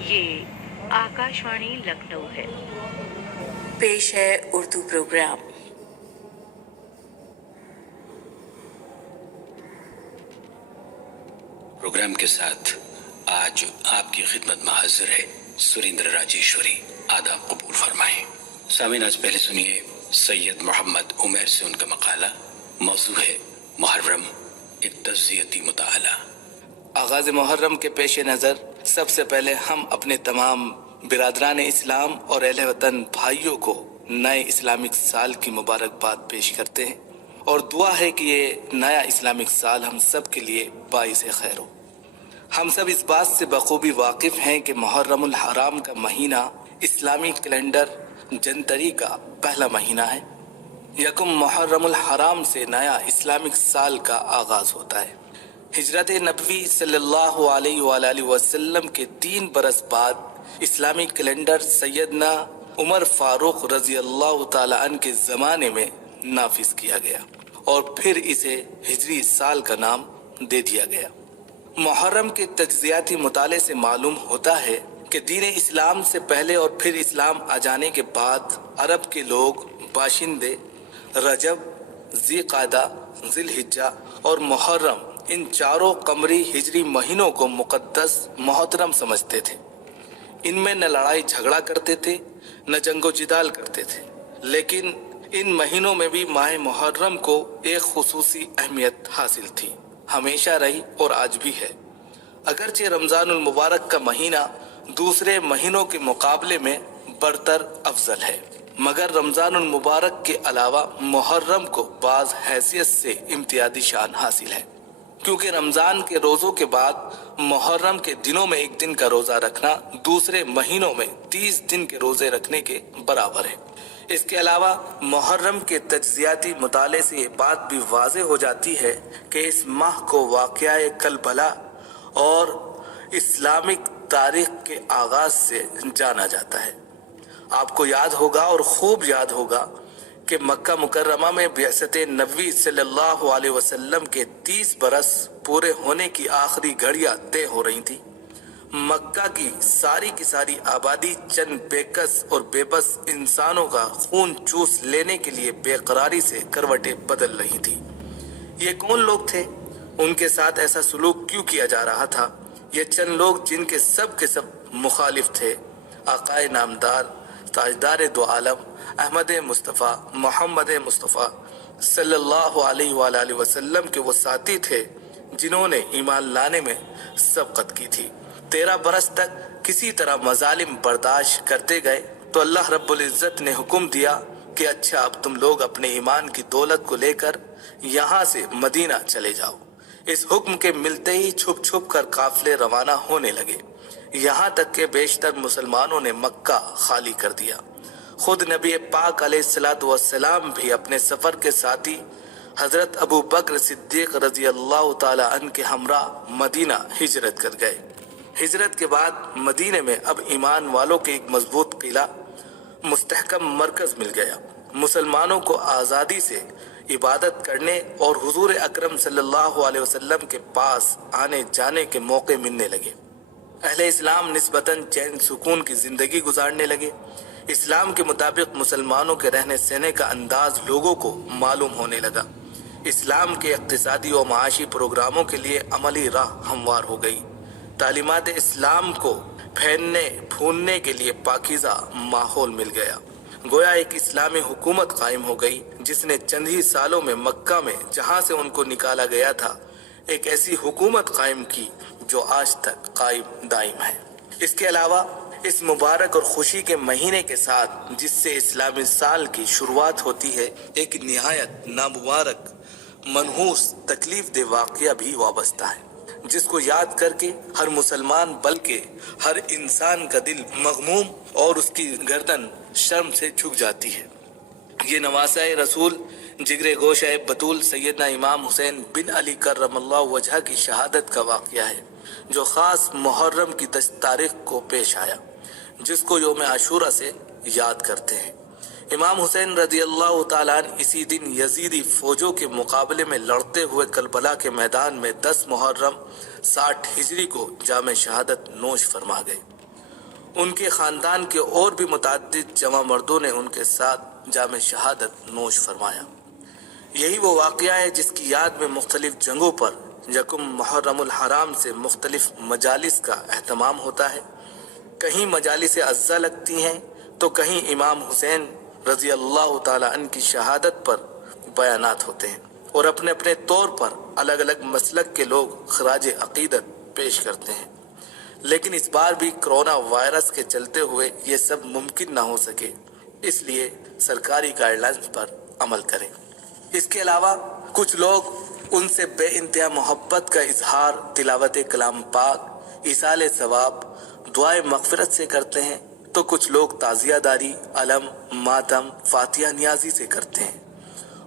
یہ آکاشوانی لکھنؤ ہے۔ پیش ہے اردو پروگرام۔ پروگرام کے ساتھ آج آپ کی خدمت میں حاضر ہے سریندر راجیشوری۔ آداب قبول فرمائیں۔ سامعین، آج پہلے سنیے سید محمد عمیر سے ان کا مقالہ، موضوع ہے محرم، ایک تجزیاتی مطالعہ۔ آغاز محرم کے پیش نظر سب سے پہلے ہم اپنے تمام برادران اسلام اور اہل وطن بھائیوں کو نئے اسلامک سال کی مبارکباد پیش کرتے ہیں اور دعا ہے کہ یہ نیا اسلامک سال ہم سب کے لیے باعث خیر ہو۔ ہم سب اس بات سے بخوبی واقف ہیں کہ محرم الحرام کا مہینہ اسلامی کیلنڈر جنتری کا پہلا مہینہ ہے۔ یکم محرم الحرام سے نیا اسلامک سال کا آغاز ہوتا ہے۔ ہجرت نبوی صلی اللہ علیہ وآلہ وسلم کے 3 برس بعد اسلامی کیلنڈر سیدنا عمر فاروق رضی اللہ تعالی عنہ کے زمانے میں نافذ کیا گیا اور پھر اسے ہجری سال کا نام دے دیا گیا۔ محرم کے تجزیاتی مطالعے سے معلوم ہوتا ہے کہ دین اسلام سے پہلے اور پھر اسلام آ جانے کے بعد عرب کے لوگ باشندے رجب، ذی القعدہ، ذی الحجہ اور محرم، ان چاروں قمری ہجری مہینوں کو مقدس محترم سمجھتے تھے۔ ان میں نہ لڑائی جھگڑا کرتے تھے نہ جنگ و جدال کرتے تھے، لیکن ان مہینوں میں بھی ماہ محرم کو ایک خصوصی اہمیت حاصل تھی، ہمیشہ رہی اور آج بھی ہے۔ اگرچہ رمضان المبارک کا مہینہ دوسرے مہینوں کے مقابلے میں برتر افضل ہے، مگر رمضان المبارک کے علاوہ محرم کو بعض حیثیت سے امتیازی شان حاصل ہے، کیونکہ رمضان کے روزوں کے بعد محرم کے دنوں میں ایک دن کا روزہ رکھنا دوسرے مہینوں میں 30 دن کے روزے رکھنے کے برابر ہے۔ اس کے علاوہ محرم کے تجزیاتی مطالعے سے یہ بات بھی واضح ہو جاتی ہے کہ اس ماہ کو واقعہ کربلا اور اسلامک تاریخ کے آغاز سے جانا جاتا ہے۔ آپ کو یاد ہوگا اور خوب یاد ہوگا کہ مکہ مکرمہ میں بعثت نبوی صلی اللہ علیہ وسلم کے 30 برس پورے ہونے کی آخری گھڑیاں طے ہو رہی تھی۔ مکہ کی ساری آبادی چند بے کس اور بے بس انسانوں کا خون چوس لینے کے لیے بے قراری سے کروٹیں بدل رہی تھی۔ یہ کون لوگ تھے؟ ان کے ساتھ ایسا سلوک کیوں کیا جا رہا تھا؟ یہ چند لوگ جن کے سب مخالف تھے، آقائے نامدار تاجدار دو عالم احمد مصطفیٰ محمد مصطفیٰ صلی اللہ علیہ وآلہ وسلم کے وہ ساتھی تھے جنہوں نے ایمان لانے میں سبقت کی تھی۔ 13 برس تک کسی طرح مظالم برداشت کرتے گئے تو اللہ رب العزت نے حکم دیا کہ اچھا، اب تم لوگ اپنے ایمان کی دولت کو لے کر یہاں سے مدینہ چلے جاؤ۔ اس حکم کے ملتے ہی چھپ چھپ کر قافلے روانہ ہونے لگے، یہاں تک کہ بیشتر مسلمانوں نے مکہ خالی کر دیا۔ خود نبی پاک علیہ الصلوۃ والسلام بھی اپنے سفر کے ساتھی حضرت ابو بکر صدیق رضی اللہ تعالی عنہ کے ہمراہ مدینہ ہجرت کر گئے۔ ہجرت کے بعد مدینے میں اب ایمان والوں کے ایک مضبوط قلعہ، مستحکم مرکز مل گیا۔ مسلمانوں کو آزادی سے عبادت کرنے اور حضور اکرم صلی اللہ علیہ وسلم کے پاس آنے جانے کے موقع ملنے لگے۔ اہل اسلام نسبتاً چین سکون کی زندگی گزارنے لگے۔ اسلام کے مطابق مسلمانوں کے رہنے سہنے کا انداز لوگوں کو معلوم ہونے لگا۔ اسلام کے اقتصادی و معاشی پروگراموں کے لیے عملی راہ ہموار ہو گئی۔ تعلیمات اسلام کو پھیلنے پھولنے کے لیے پاکیزہ ماحول مل گیا۔ گویا ایک اسلامی حکومت قائم ہو گئی جس نے چند ہی سالوں میں مکہ میں جہاں سے ان کو نکالا گیا تھا ایک ایسی حکومت قائم کی جو آج تک قائم دائم ہے۔ اس کے علاوہ اس مبارک اور خوشی کے مہینے کے ساتھ جس سے اسلامی سال کی شروعات ہوتی ہے، ایک نہایت نامبارک منحوس تکلیف دہ واقعہ بھی وابستہ ہے جس کو یاد کر کے ہر مسلمان بلکہ ہر انسان کا دل مغموم اور اس کی گردن شرم سے جھک جاتی ہے۔ یہ نواسہ رسول جگر گوشہ بطول سیدنا امام حسین بن علی کرم اللہ وجہ کی شہادت کا واقعہ ہے جو خاص محرم کی 10 تاریخ کو پیش آیا، جس کو یوم عاشورہ سے یاد کرتے ہیں۔ امام حسین رضی اللہ تعالیٰ عنہ اسی دن یزیدی فوجوں کے مقابلے میں لڑتے ہوئے کربلا کے میدان میں 10 محرم 60 ہجری کو جام شہادت نوش فرما گئے۔ ان کے خاندان کے اور بھی متعدد جوان مردوں نے ان کے ساتھ جام شہادت نوش فرمایا۔ یہی وہ واقعہ ہے جس کی یاد میں مختلف جنگوں پر یکم محرم الحرام سے مختلف مجالس کا اہتمام ہوتا ہے۔ کہیں مجالس عزا لگتی ہیں تو کہیں امام حسین رضی اللہ تعالی عنہ کی شہادت پر بیانات ہوتے ہیں، اور اپنے اپنے طور پر الگ الگ مسلک کے لوگ خراج عقیدت پیش کرتے ہیں۔ لیکن اس بار بھی کرونا وائرس کے چلتے ہوئے یہ سب ممکن نہ ہو سکے، اس لیے سرکاری گائیڈ لائنز پر عمل کریں۔ اس کے علاوہ کچھ لوگ ان سے بے انتہا محبت کا اظہار تلاوت کلام پاک، ایصال ثواب، دعائے مغفرت سے کرتے ہیں، تو کچھ لوگ تعزیہ داری، علم، ماتم، فاتحہ نیازی سے کرتے ہیں،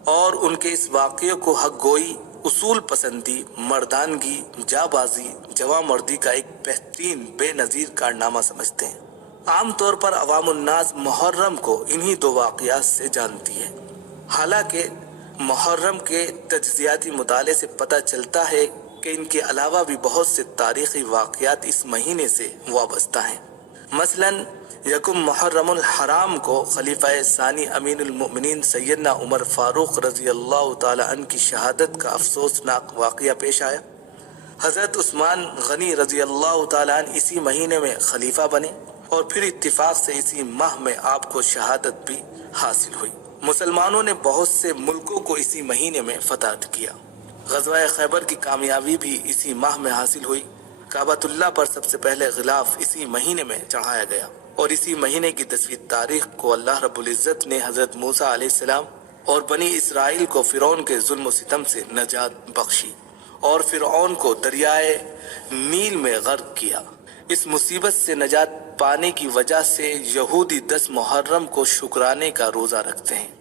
اور ان کے اس واقعے کو حق گوئی، اصول پسندی، مردانگی، جابازی، جوان مردی کا ایک بہترین بے نظیر کارنامہ سمجھتے ہیں۔ عام طور پر عوام الناس محرم کو انہی دو واقعات سے جانتی ہے، حالانکہ محرم کے تجزیاتی مطالعے سے پتہ چلتا ہے کہ ان کے علاوہ بھی بہت سے تاریخی واقعات اس مہینے سے وابستہ ہیں۔ مثلاً یکم محرم الحرام کو خلیفہ ثانی امین المؤمنین سیدنا عمر فاروق رضی اللہ تعالی عنہ کی شہادت کا افسوسناک واقعہ پیش آیا۔ حضرت عثمان غنی رضی اللہ تعالی عنہ اسی مہینے میں خلیفہ بنے، اور پھر اتفاق سے اسی ماہ میں آپ کو شہادت بھی حاصل ہوئی۔ مسلمانوں نے بہت سے ملکوں کو اسی مہینے میں فتح کیا۔ غزوہ خیبر کی کامیابی بھی اسی ماہ میں حاصل ہوئی۔ کعبۃ اللہ پر سب سے پہلے غلاف اسی مہینے میں چڑھایا گیا، اور اسی مہینے کی 10ویں تاریخ کو اللہ رب العزت نے حضرت موسیٰ علیہ السلام اور بنی اسرائیل کو فرعون کے ظلم و ستم سے نجات بخشی، اور فرعون کو دریائے نیل میں غرق کیا۔ اس مصیبت سے نجات پانے کی وجہ سے یہودی 10 محرم کو شکرانے کا روزہ رکھتے ہیں۔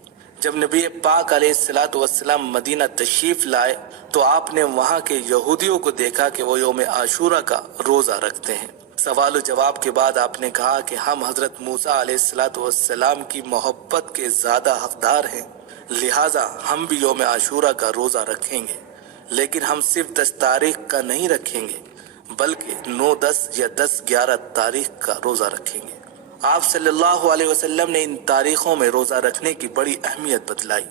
جب نبی پاک علیہ السلام مدینہ تشریف لائے تو آپ نے وہاں کے یہودیوں کو دیکھا کہ وہ یوم عاشورہ کا روزہ رکھتے ہیں۔ سوال و جواب کے بعد آپ نے کہا کہ ہم حضرت موسیٰ علیہ السلام کی محبت کے زیادہ حقدار ہیں، لہٰذا ہم بھی یوم عاشورہ کا روزہ رکھیں گے، لیکن ہم صرف 10 تاریخ کا نہیں رکھیں گے بلکہ 9، 10 یا 10، 11 تاریخ کا روزہ رکھیں گے۔ آپ صلی اللہ علیہ وسلم نے ان تاریخوں میں روزہ رکھنے کی بڑی اہمیت بتلائی۔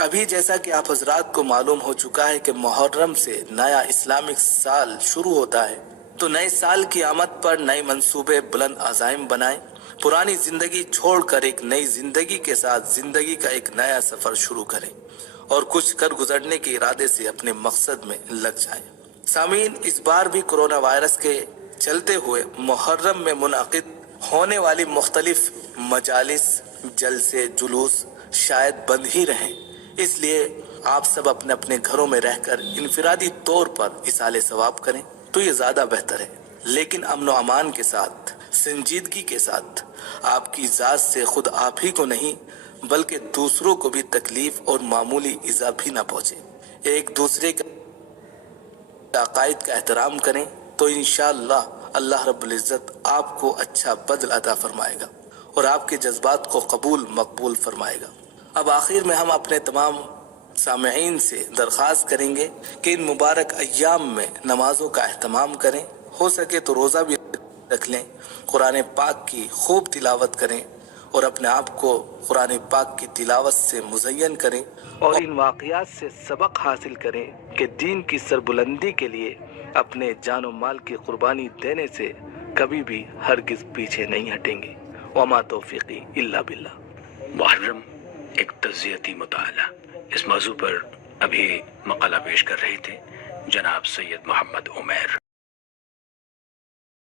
ابھی جیسا کہ آپ حضرات کو معلوم ہو چکا ہے کہ محرم سے نیا اسلامک سال شروع ہوتا ہے، تو نئے سال کی آمد پر نئے منصوبے بلند عزائم بنائیں، پرانی زندگی چھوڑ کر ایک نئی زندگی کے ساتھ زندگی کا ایک نیا سفر شروع کریں، اور کچھ کر گزرنے کے ارادے سے اپنے مقصد میں لگ جائیں۔ سامعین، اس بار بھی کرونا وائرس کے چلتے ہوئے محرم میں منعقد ہونے والی مختلف مجالس، جلسے، جلوس شاید بند ہی رہیں، اس لیے آپ سب اپنے اپنے گھروں میں رہ کر انفرادی طور پر ایصال ثواب کریں تو یہ زیادہ بہتر ہے، لیکن امن و امان کے ساتھ، سنجیدگی کے ساتھ، آپ کی ذات سے خود آپ ہی کو نہیں بلکہ دوسروں کو بھی تکلیف اور معمولی ایذا بھی نہ پہنچے۔ ایک دوسرے کے عقائد کا احترام کریں تو انشاءاللہ اللہ رب العزت آپ کو اچھا بدل عطا فرمائے گا اور آپ کے جذبات کو قبول مقبول فرمائے گا۔ اب آخر میں ہم اپنے تمام سامعین سے درخواست کریں گے کہ ان مبارک ایام میں نمازوں کا اہتمام کریں، ہو سکے تو روزہ بھی رکھ لیں، قرآن پاک کی خوب تلاوت کریں، اور اپنے آپ کو قرآن پاک کی تلاوت سے مزین کریں، اور ان واقعات سے سبق حاصل کریں کہ دین کی سربلندی کے لیے اپنے جان و مال کی قربانی دینے سے کبھی بھی ہرگز پیچھے نہیں ہٹیں گے۔ وما توفیقی الا باللہ۔ محرم ایک تجزیاتی مطالعہ، اس موضوع پر ابھی مقالہ پیش کر رہے تھے جناب سید محمد عمیر۔